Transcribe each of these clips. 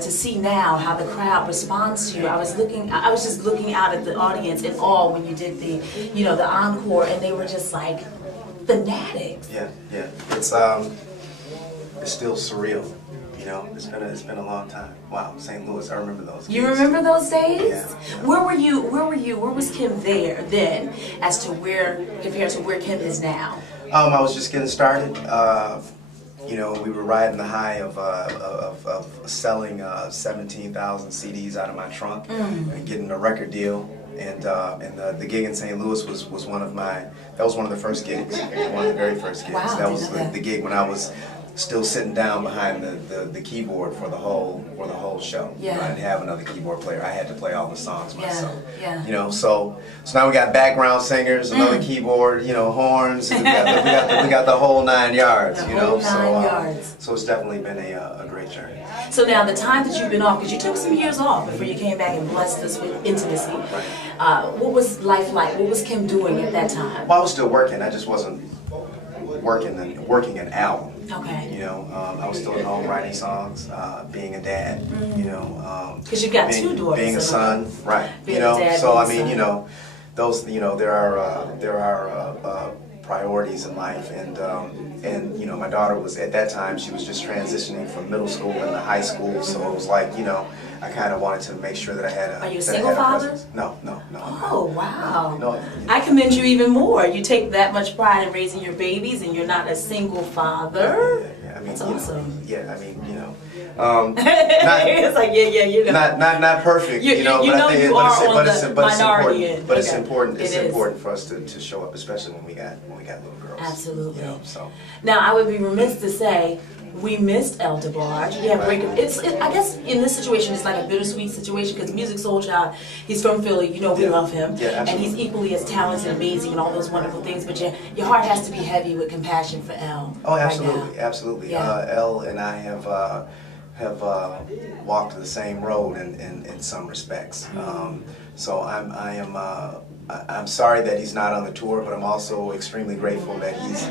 to see now how the crowd responds to you. I was just looking out at the audience in awe when you did the, the encore, and they were just like fanatics. Yeah. It's still surreal. It's been a long time. Wow, St. Louis, I remember those days. You remember those days? Yeah. Where were you? Where was Kim then, as to compared to where Kim is now? I was just getting started. We were riding the high of selling 17,000 CDs out of my trunk and getting a record deal. And the gig in St. Louis was one of the first gigs, one of the very first gigs. Wow, that was the gig when I was still sitting down behind the keyboard for the whole show. Yeah. I didn't have another keyboard player. I had to play all the songs myself. Yeah. So now we got background singers, another keyboard, horns, and we got the whole 9 yards. The whole 9 yards. So it's definitely been a great journey. So now the time that you've been off, because you took some years off before you came back and blessed us with intimacy. Right. What was life like? What was Kim doing at that time? Well, I was still working. I just wasn't working an album. Okay. I was still at home writing songs, being a dad. Because you've got two daughters. Being a son, right? Being a dad, so I being mean, those, there are priorities in life, and my daughter was at that time, she was just transitioning from middle school into high school, so it was like, I kind of wanted to make sure that I had a. Are you a single father? No. Oh, wow. No. I commend you even more. You take that much pride in raising your babies, and you're not a single father. Yeah. I mean, that's awesome. It's like not perfect, but it's important for us to show up, especially when we got little girls. Absolutely. So now I would be remiss to say we missed El DeBarge. We have I guess in this situation it's like a bittersweet situation because Music Soul Child, he's from Philly. We love him, and he's equally as talented, amazing, and all those wonderful things. But your heart has to be heavy with compassion for El. Oh, absolutely, right now. absolutely. Yeah. El and I have walked the same road in some respects. So I'm sorry that he's not on the tour, but I'm also extremely grateful that he's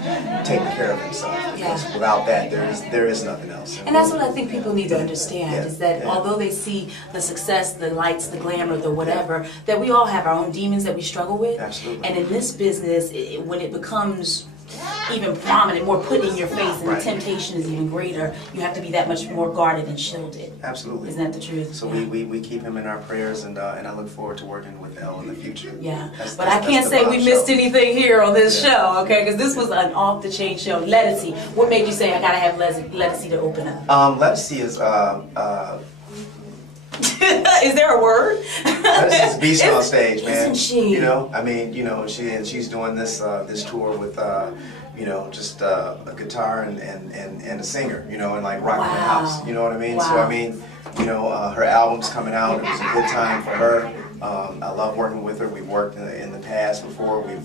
taking care of himself. Because without that, there is nothing else. And that's what I think people need to understand is that although they see the success, the lights, the glamour, the whatever, that we all have our own demons that we struggle with. Absolutely. And in this business, when it becomes even prominent, more put in your face, and the temptation is even greater, you have to be that much more guarded and shielded. Absolutely. Isn't that the truth? So we keep him in our prayers, and I look forward to working with El in the future. Yeah. But I can't say we missed anything here on this show, okay? Because this was an off-the-chain show. Lettucey. What made you say I gotta have Lettucey to open up? Lettucey is is there a word? Lettucey's beast on stage, man. Isn't she? She's doing this tour with just a guitar and a singer, and like rocking the house. You know what I mean? So her album's coming out. It was a good time for her. I love working with her. We've worked in the past before. We've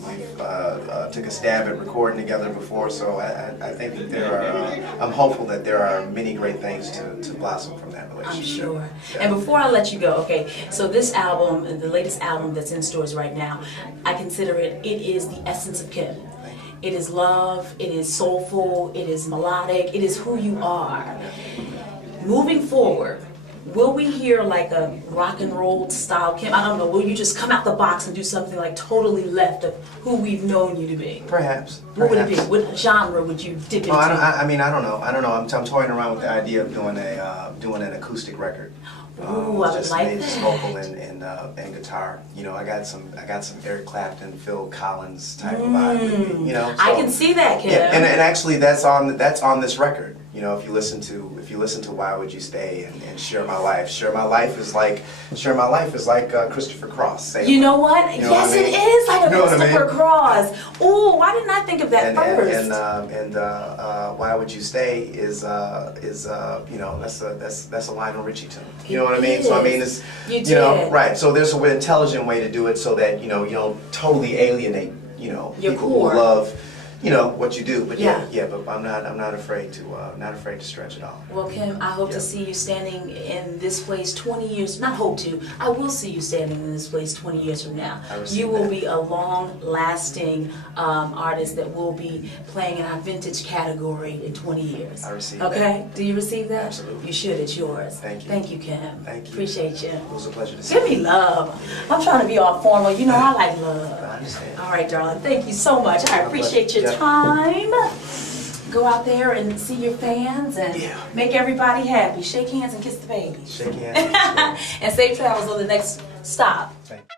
took a stab at recording together before. So I think that I'm hopeful that there are many great things to blossom from that relationship. I'm sure. Yeah. And before I let you go, okay, so this album, the latest album that's in stores right now, I consider it is the essence of Kim. It is love, it is soulful, it is melodic, it is who you are. Moving forward, will we hear like a rock and roll style Kim? I don't know, will you just come out the box and do something like totally left of who we've known you to be? Perhaps. What would it be? What genre would you dip into? I don't know. I'm toying around with the idea of doing an acoustic record. Ooh, I would like that. Just vocal and guitar. I got some Eric Clapton, Phil Collins type of vibe with me. So, I can see that, Kim. Yeah, and actually that's on this record. If you listen to Why Would You Stay and Share My Life. Share My Life is like Christopher Cross. You know what? Yes, it is like a Christopher Cross. Ooh, why didn't I think of that first? And Why Would You Stay is that's a Lionel Richie tune. You know what I mean? So I mean it's right. So there's an intelligent way to do it so that you don't totally alienate people who love you know, what you do. But Yeah. yeah, but I'm not afraid to stretch at all. Well, Kim, I hope to see you standing in this place 20 years. Not hope to. I will see you standing in this place 20 years from now. You will be a long-lasting artist that will be playing in our vintage category in 20 years. I receive okay? that. Do you receive that? Absolutely. You should. It's yours. Thank you. Thank you, Kim. Thank you. Appreciate you. It was a pleasure to see Give you. me love. I'm trying to be all formal. You know, I like love. I understand. All right, darling. Thank you so much. I appreciate your time. Go out there and see your fans and make everybody happy. Shake hands and kiss the baby. Shake hands. And safe travels on the next stop. Thank you.